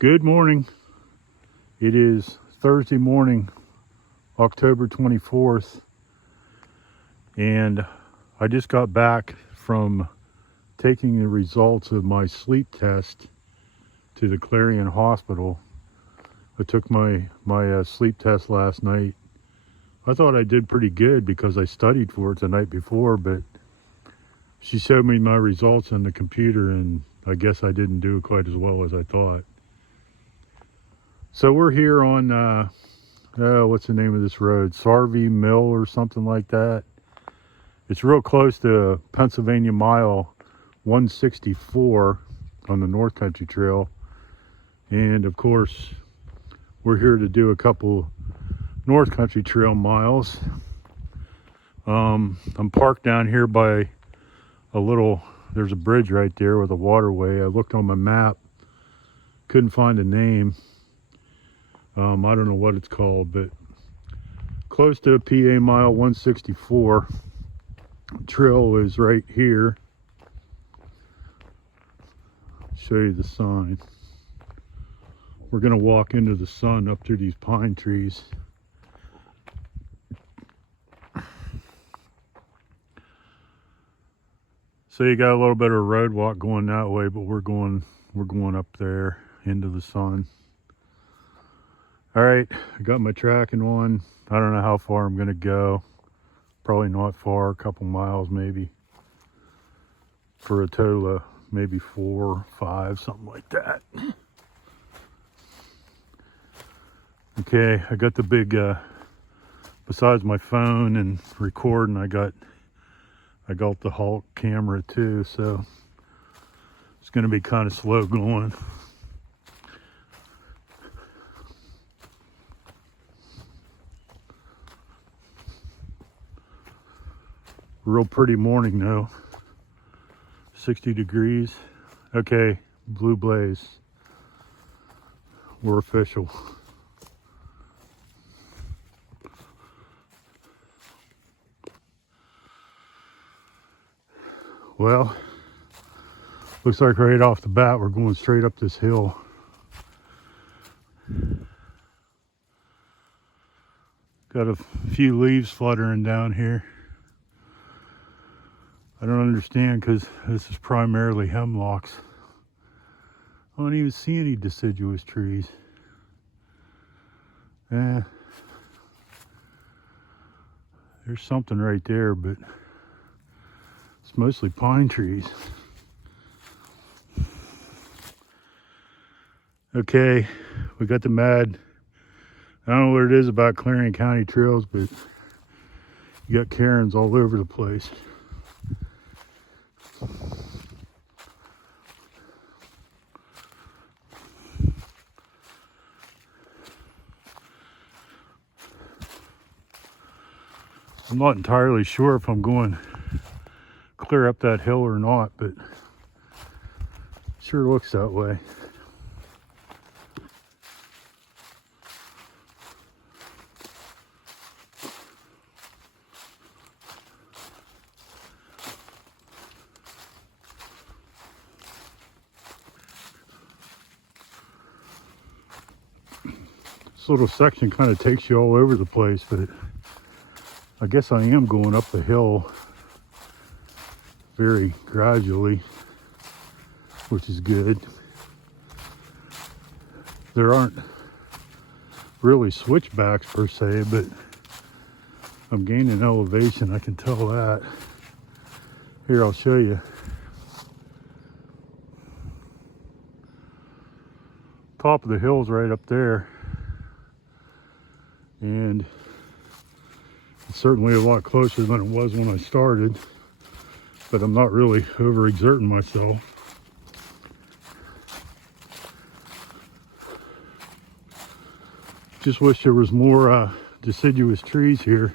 Good morning. It is Thursday morning, October 24th, and I just got back from taking the results of my sleep test to the Clarion hospital. I took my sleep test last night. I thought I did pretty good because I studied for it the night before, but she showed me my results on the computer, and I guess I didn't do quite as well as I thought. So we're here on, what's the name of this road? Sarvey Mill or something like that. It's real close to Pennsylvania Mile 164 on the North Country Trail. And of course, we're here to do a couple North Country Trail miles. I'm parked down here by there's a bridge right there with a waterway. I looked on my map, couldn't find a name. I don't know what it's called, but close to PA Mile 164. Trail is right here. Show you the sign. We're gonna walk into the sun up through these pine trees. So you got a little bit of a road walk going that way, but we're going up there into the sun. All right, I got my tracking on. I don't know how far I'm gonna go. Probably not far, a couple miles maybe. For a total of maybe 4 or 5, something like that. Okay, I got the big, besides my phone and recording, I got the Hulk camera too, so it's gonna be kind of slow going. Real pretty morning though. 60 degrees. Okay, blue blaze. We're official. Well, looks like right off the bat we're going straight up this hill. Got a few leaves fluttering down here. I don't understand because this is primarily hemlocks. I don't even see any deciduous trees. There's something right there, but it's mostly pine trees. Okay, we got the mad. I don't know what it is about Clarion County trails, but you got Karens all over the place. I'm not entirely sure if I'm going clear up that hill or not, but it sure looks that way. This little section kind of takes you all over the place, but I guess I am going up the hill very gradually, which is good. There aren't really switchbacks per se, but I'm gaining elevation, I can tell that. Here, I'll show you. Top of the hill's right up there, and it's certainly a lot closer than it was when I started, but I'm not really overexerting myself. Just wish there was more deciduous trees here.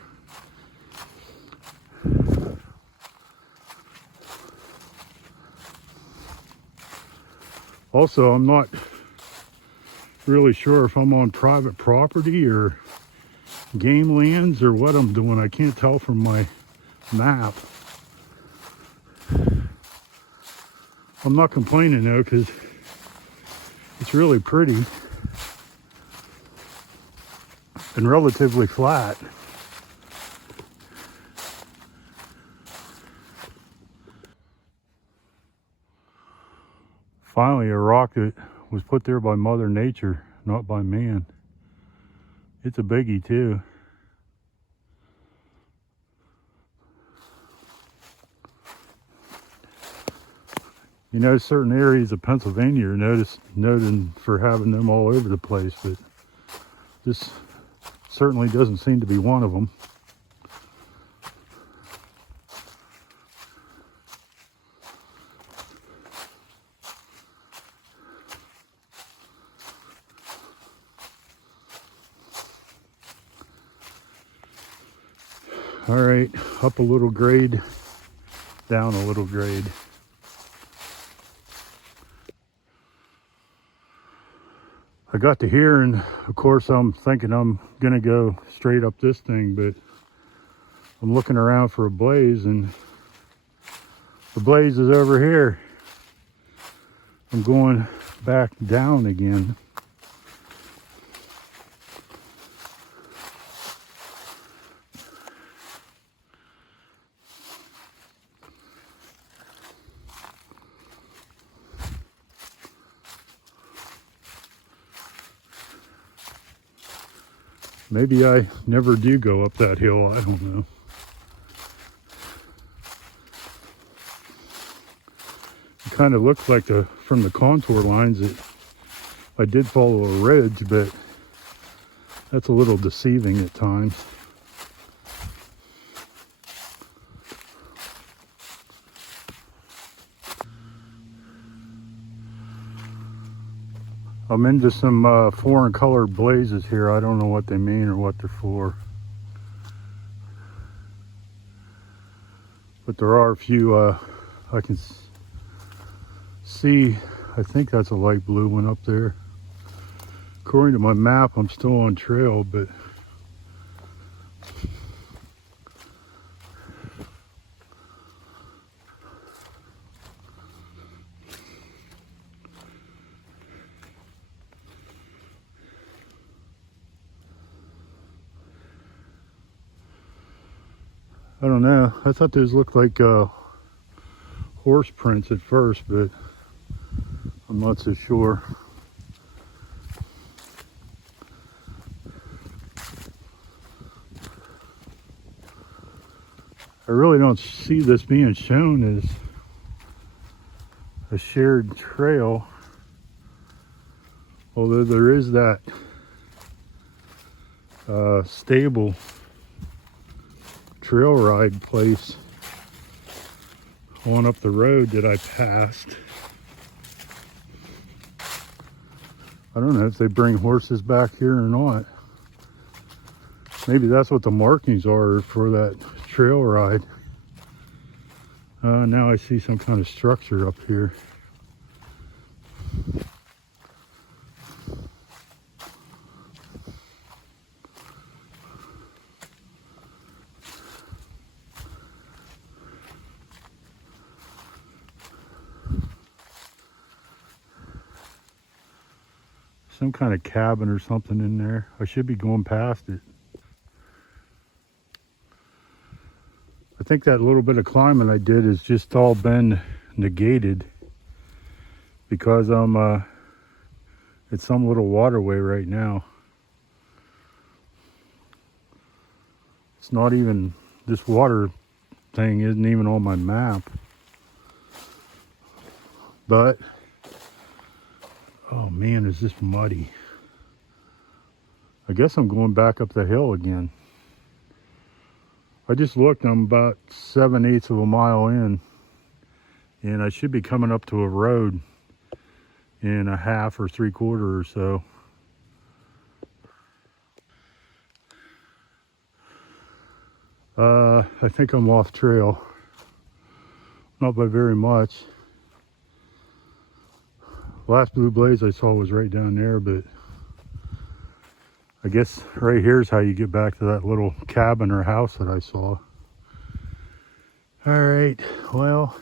Also, I'm not really sure if I'm on private property or game lands or what I'm doing. I can't tell from my map. I'm not complaining though, because It's really pretty and relatively flat. Finally, a rock that was put there by Mother Nature, not by man. It's a biggie too. You know, certain areas of Pennsylvania are noted for having them all over the place, but this certainly doesn't seem to be one of them. All right, up a little grade, down a little grade. I got to here, and of course I'm thinking I'm gonna go straight up this thing, but I'm looking around for a blaze, and the blaze is over here. I'm going back down again. Maybe I never do go up that hill, I don't know. It kind of looks like from the contour lines that I did follow a ridge, but that's a little deceiving at times. I'm into some foreign colored blazes here. I don't know what they mean or what they're for. But there are a few I can see. I think that's a light blue one up there. According to my map, I'm still on trail, but I don't know. I thought those looked like horse prints at first, but I'm not so sure. I really don't see this being shown as a shared trail, although there is that stable trail ride place on up the road that I passed. I don't know if they bring horses back here or not. Maybe that's what the markings are for that trail ride. Now I see some kind of structure up here. Some kind of cabin or something in there. I should be going past it. I think that little bit of climbing I did has just all been negated because I'm at some little waterway right now. It's not even, this water thing isn't even on my map. But oh man, is this muddy. I guess I'm going back up the hill again. I just looked, I'm about 7/8 of a mile in, and I should be coming up to a road in a half or 3/4 or so. I think I'm off trail. Not by very much. Last blue blaze I saw was right down there, but I guess right here's how you get back to that little cabin or house that I saw. All right, well,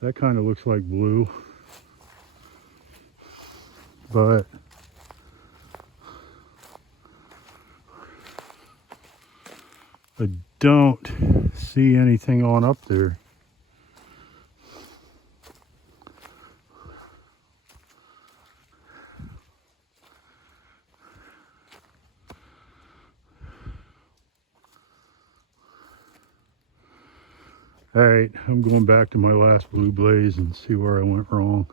That kind of looks like blue, but I don't see anything on up there. All right, I'm going back to my last blue blaze and see where I went wrong.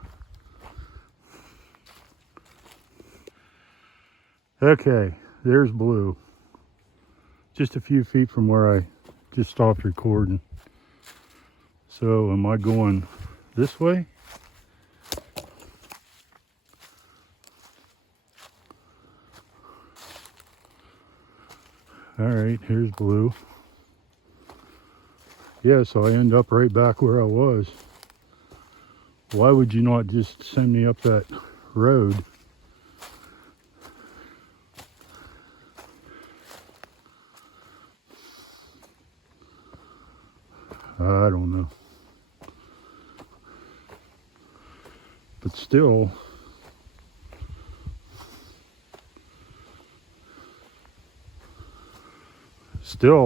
Okay, there's blue. Just a few feet from where I just stopped recording. So am I going this way? All right, here's blue. Yeah, so I end up right back where I was. Why would you not just send me up that road? I don't know. But still,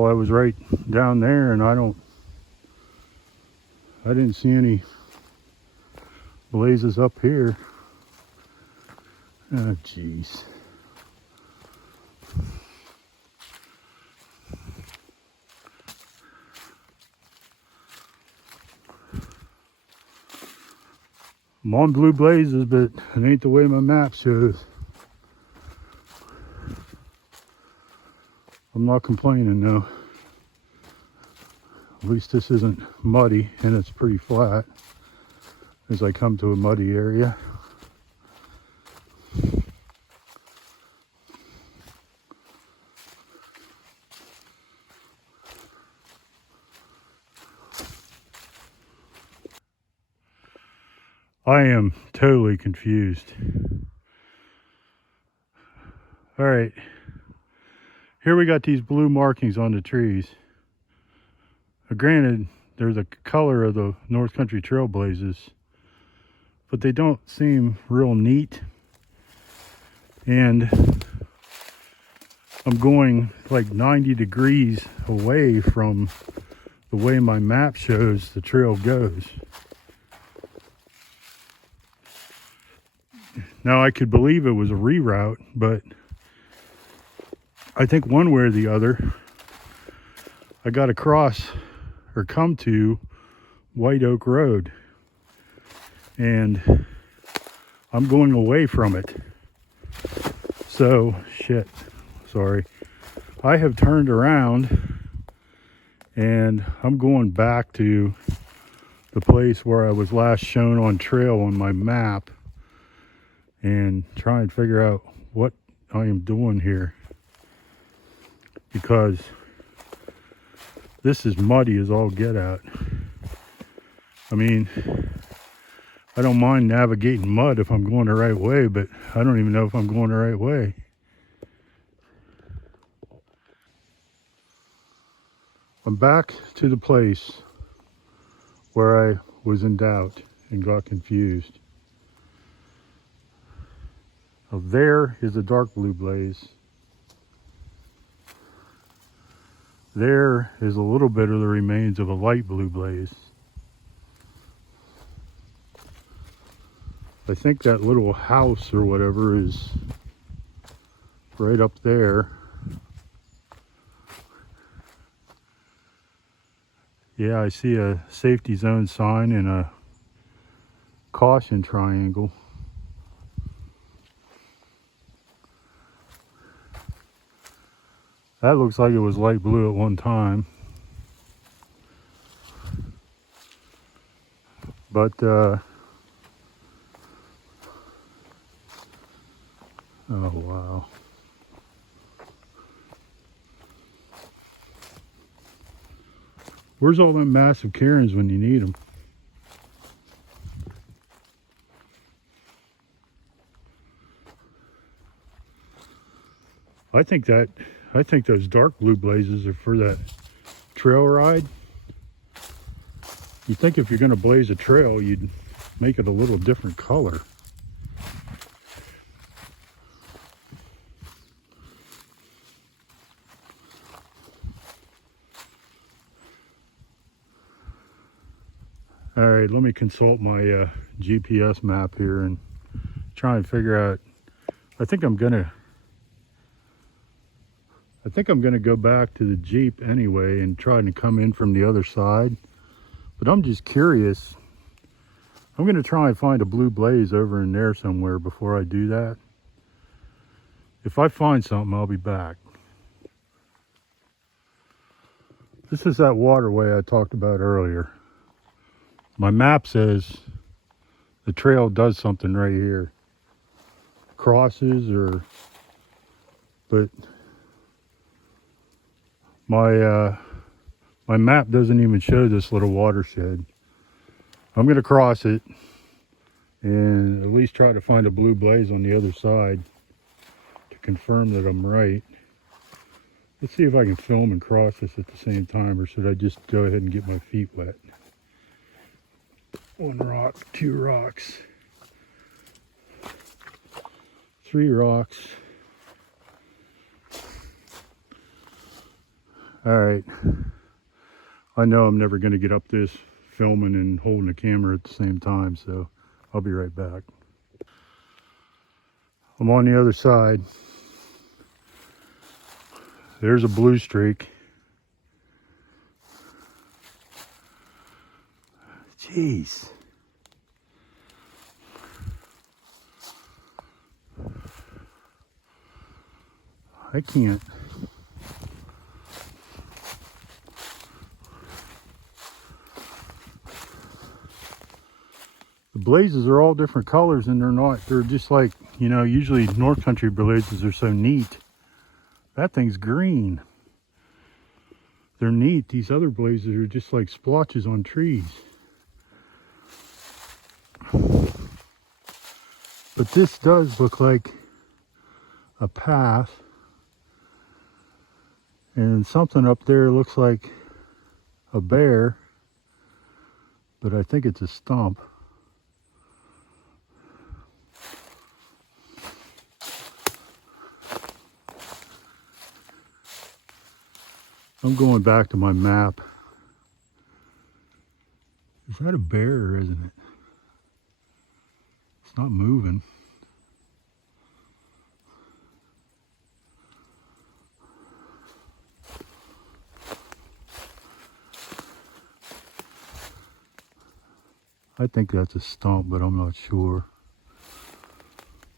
I was right down there, and I didn't see any blazes up here. Oh, jeez. I'm on blue blazes, but it ain't the way my map shows. I'm not complaining though. At least this isn't muddy, and it's pretty flat as I come to a muddy area. I am totally confused. All right, here we got these blue markings on the trees. Granted, they're the color of the North Country Trailblazers, but they don't seem real neat. And I'm going like 90 degrees away from the way my map shows the trail goes. Now, I could believe it was a reroute, but I think one way or the other, I got across or come to White Oak Road, and I'm going away from it. So, shit, sorry. I have turned around, and I'm going back to the place where I was last shown on trail on my map, and try and figure out what I am doing here, because this is muddy as all get out. I mean, I don't mind navigating mud if I'm going the right way, but I don't even know if I'm going the right way. I'm back to the place where I was in doubt and got confused. Now there is a dark blue blaze. There is a little bit of the remains of a light blue blaze. I think that little house or whatever is right up there. Yeah, I see a safety zone sign and a caution triangle. That looks like it was light blue at one time. But, oh wow. Where's all them massive cairns when you need them? I think those dark blue blazes are for that trail ride. You think if you're going to blaze a trail, you'd make it a little different color. All right, let me consult my GPS map here and try and figure out. I think I'm gonna go back to the Jeep anyway and try to come in from the other side. But I'm just curious. I'm gonna try and find a blue blaze over in there somewhere before I do that. If I find something, I'll be back. This is that waterway I talked about earlier. My map says the trail does something right here. Crosses or, but my map doesn't even show this little watershed. I'm gonna cross it and at least try to find a blue blaze on the other side to confirm that I'm right. Let's see if I can film and cross this at the same time, or should I just go ahead and get my feet wet? 1 rock, 2 rocks, 3 rocks. All right. I know I'm never going to get up this filming and holding the camera at the same time, so I'll be right back. I'm on the other side. There's a blue streak. Jeez. I can't. The blazes are all different colors, and they're just like, you know, usually North Country blazes are so neat. That thing's green. They're neat. These other blazes are just like splotches on trees. But this does look like a path. And something up there looks like a bear. But I think it's a stump. I'm going back to my map. Is that a bear or isn't it? It's not moving. I think that's a stump, but I'm not sure.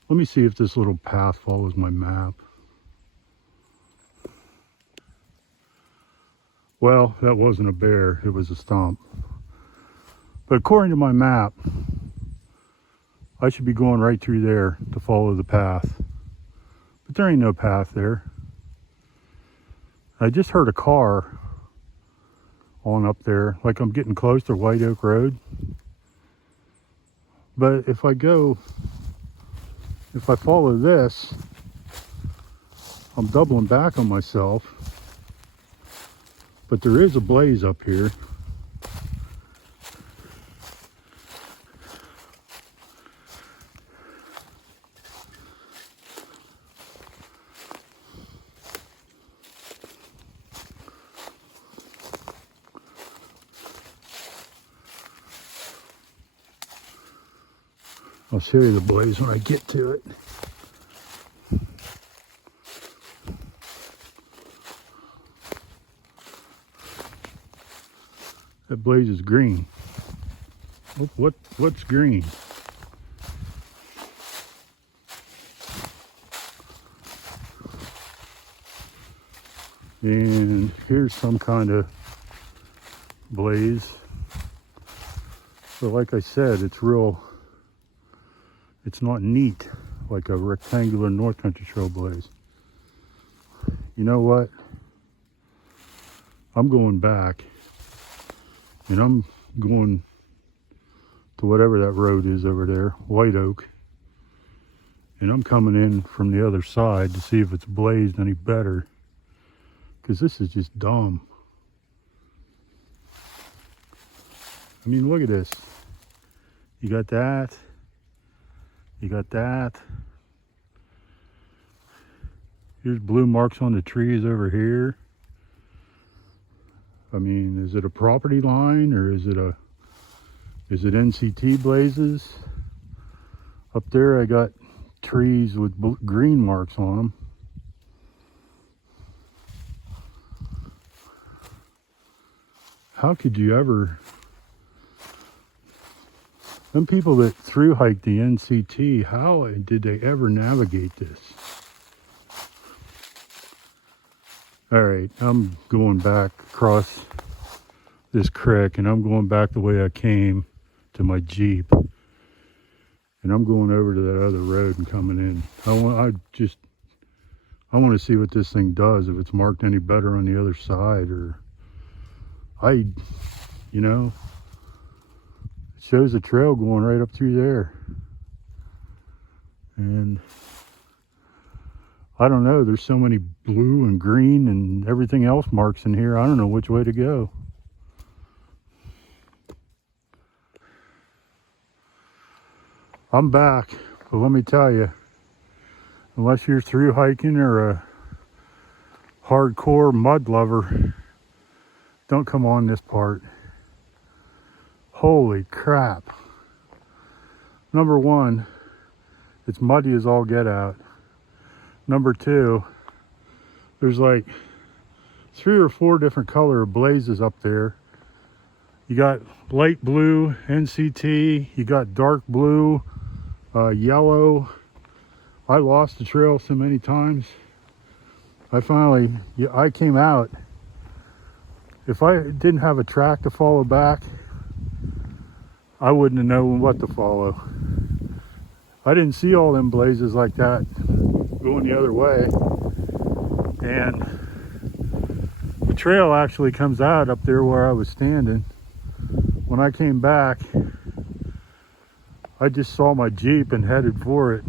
Let me see if this little path follows my map. Well, that wasn't a bear, it was a stump. But according to my map, I should be going right through there to follow the path. But there ain't no path there. I just heard a car on up there, like I'm getting close to White Oak Road. But if I follow this, I'm doubling back on myself. But there is a blaze up here. I'll show you the blaze when I get to it. That blaze is green. What's green? And here's some kind of blaze. So like I said, it's not neat like a rectangular North Country Trail blaze. You know what? I'm going back. And I'm going to whatever that road is over there, White Oak. And I'm coming in from the other side to see if it's blazed any better. Because this is just dumb. I mean, look at this. You got that. You got that. Here's blue marks on the trees over here. I mean, is it a property line or is it NCT blazes? Up there I got trees with green marks on them. How could you ever... Them people that through hiked the NCT, how did they ever navigate this? All right, I'm going back across this creek and I'm going back the way I came to my Jeep. And I'm going over to that other road and coming in. I want to see what this thing does, if it's marked any better on the other side, or you know, it shows a trail going right up through there. And I don't know, there's so many blue and green and everything else marks in here. I don't know which way to go. I'm back, but let me tell you, unless you're through hiking or a hardcore mud lover, don't come on this part. Holy crap. Number one, it's muddy as all get out. Number two, there's like 3 or 4 different color blazes up there. You got light blue NCT, you got dark blue, yellow. I lost the trail so many times. I came out. If I didn't have a track to follow back, I wouldn't have known what to follow. I didn't see all them blazes like that going the other way. And the trail actually comes out up there where I was standing. When I came back, I just saw my Jeep and headed for it.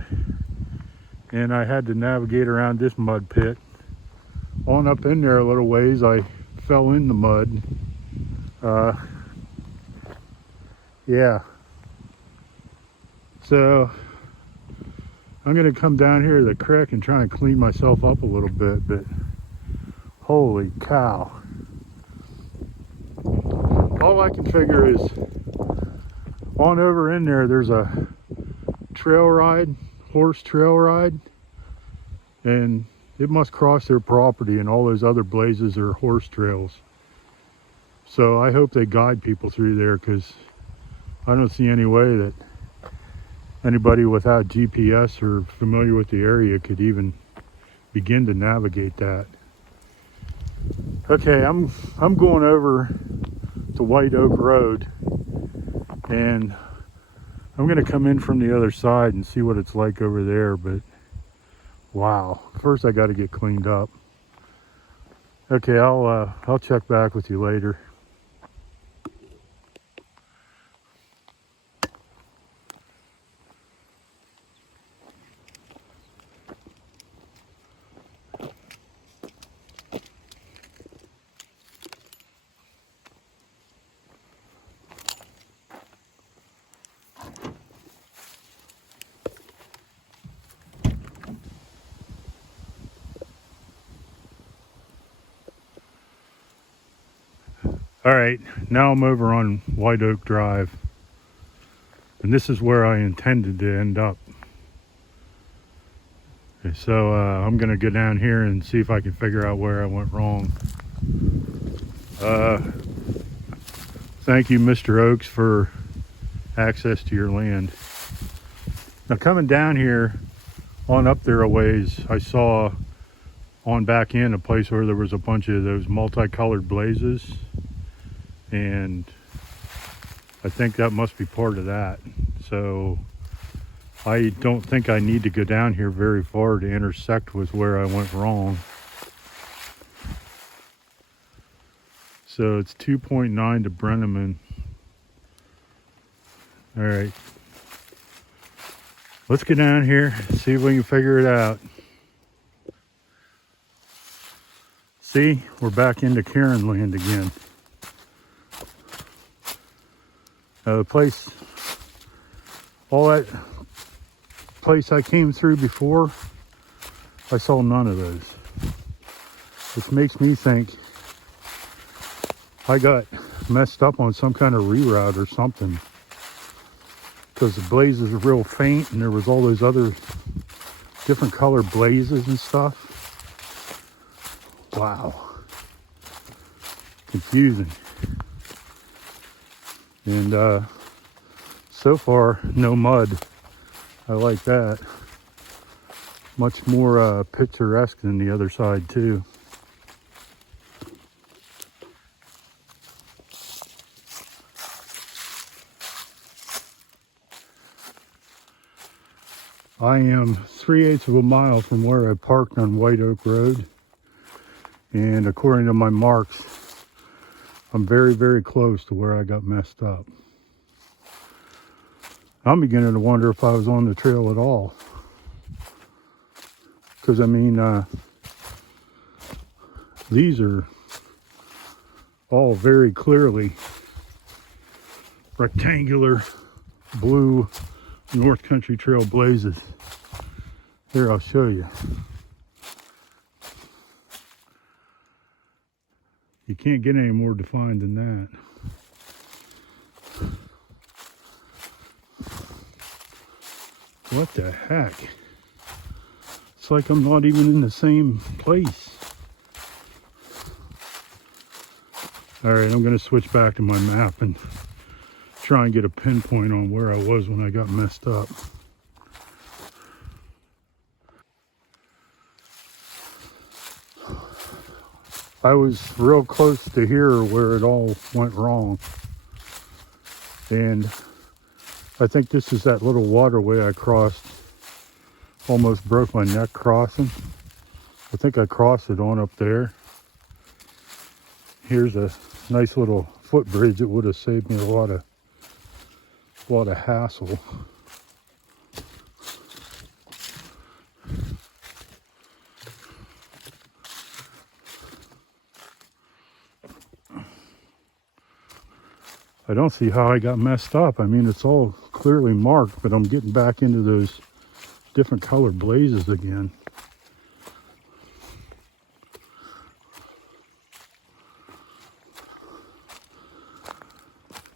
And I had to navigate around this mud pit. On up in there a little ways, I fell in the mud. Yeah. So I'm gonna come down here to the creek and try and clean myself up a little bit, but holy cow. All I can figure is on over in there, there's a trail ride, horse trail ride, and it must cross their property, and all those other blazes are horse trails. So I hope they guide people through there, because I don't see any way that anybody without GPS or familiar with the area could even begin to navigate that. Okay, I'm going over to White Oak Road, and I'm going to come in from the other side and see what it's like over there. But wow, first I got to get cleaned up. Okay, I'll check back with you later. All right, now I'm over on White Oak Drive, and this is where I intended to end up. Okay, so I'm gonna go down here and see if I can figure out where I went wrong. Thank you, Mr. Oaks, for access to your land. Now coming down here, on up there a ways, I saw on back in a place where there was a bunch of those multicolored blazes. And I think that must be part of that. So I don't think I need to go down here very far to intersect with where I went wrong. So it's 2.9 to Brenneman. All right. Let's get down here, see if we can figure it out. See, we're back into Karen land again. The place, all that place I came through before, I saw none of those. Which makes me think I got messed up on some kind of reroute or something. Because the blazes are real faint and there was all those other different color blazes and stuff. Wow. Confusing. And so far, no mud. I like that. Much more picturesque than the other side too. I am 3/8 of a mile from where I parked on White Oak Road. And according to my marks, I'm very, very close to where I got messed up. I'm beginning to wonder if I was on the trail at all. Because, I mean, these are all very clearly rectangular blue North Country Trail blazes. Here, I'll show you. You can't get any more defined than that. What the heck? It's like I'm not even in the same place. All right, I'm going to switch back to my map and try and get a pinpoint on where I was when I got messed up. I was real close to here where it all went wrong. And I think this is that little waterway I crossed. Almost broke my neck crossing. I think I crossed it on up there. Here's a nice little footbridge. It would have saved me a lot of hassle. I don't see how I got messed up. I mean, it's all clearly marked, but I'm getting back into those different colored blazes again.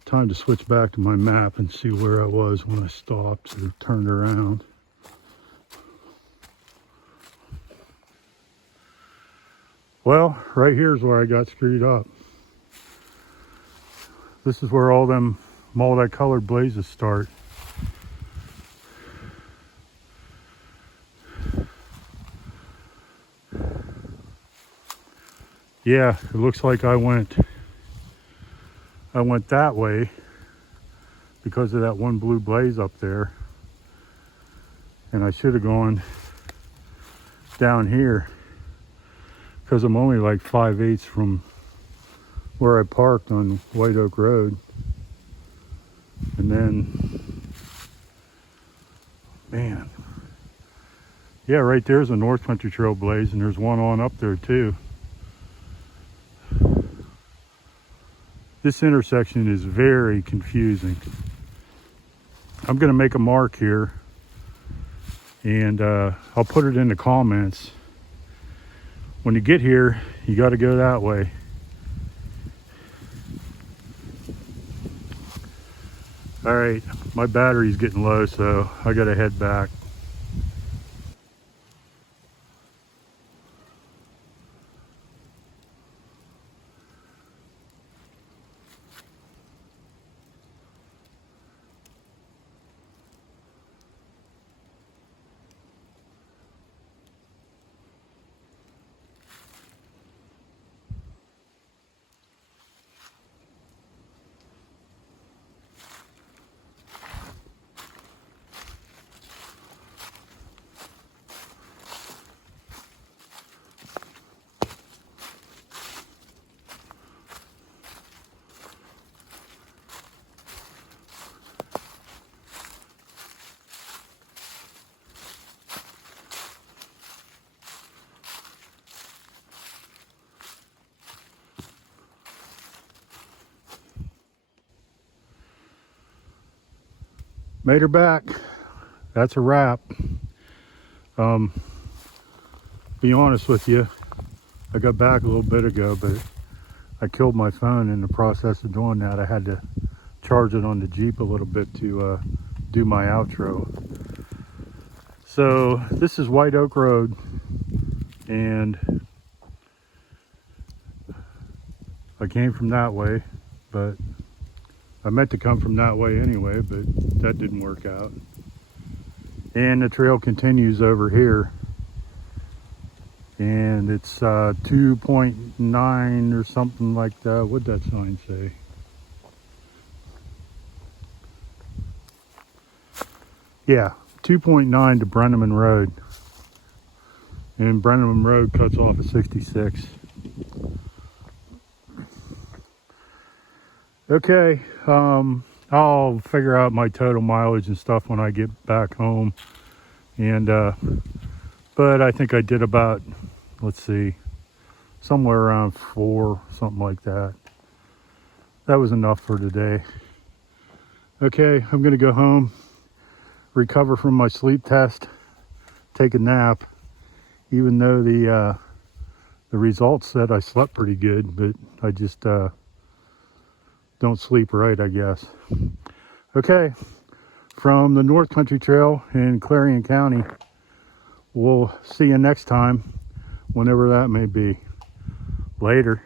Time to switch back to my map and see where I was when I stopped or turned around. Well, right here's where I got screwed up. This is where all them multicolored blazes start. Yeah, it looks like I went that way because of that one blue blaze up there. And I should have gone down here because I'm only like 5/8 from where I parked on White Oak Road. And then, man, yeah, right there's a North Country Trail blaze, and there's one on up there too. This intersection is very confusing. I'm going to make a mark here, and I'll put it in the comments. When you get here, you got to go that way. All right, my battery's getting low, so I got to head back. Made her back. That's a wrap. Be honest with you, I got back a little bit ago, but I killed my phone in the process of doing that. I had to charge it on the Jeep a little bit to do my outro. So this is White Oak Road, and I came from that way, but I meant to come from that way anyway, but that didn't work out. And the trail continues over here, and it's 2.9 or something like that. What'd that sign say? Yeah, 2.9 to Brenneman Road, and Brenneman Road cuts off at 66. Okay, I'll figure out my total mileage and stuff when I get back home, and but I think I did about, let's see, somewhere around 4, something like that. That was enough for today. Okay, I'm gonna go home, recover from my sleep test, take a nap, even though the results said I slept pretty good, but I just don't sleep right, I guess. Okay, from the North Country Trail in Clarion County, we'll see you next time, whenever that may be. Later.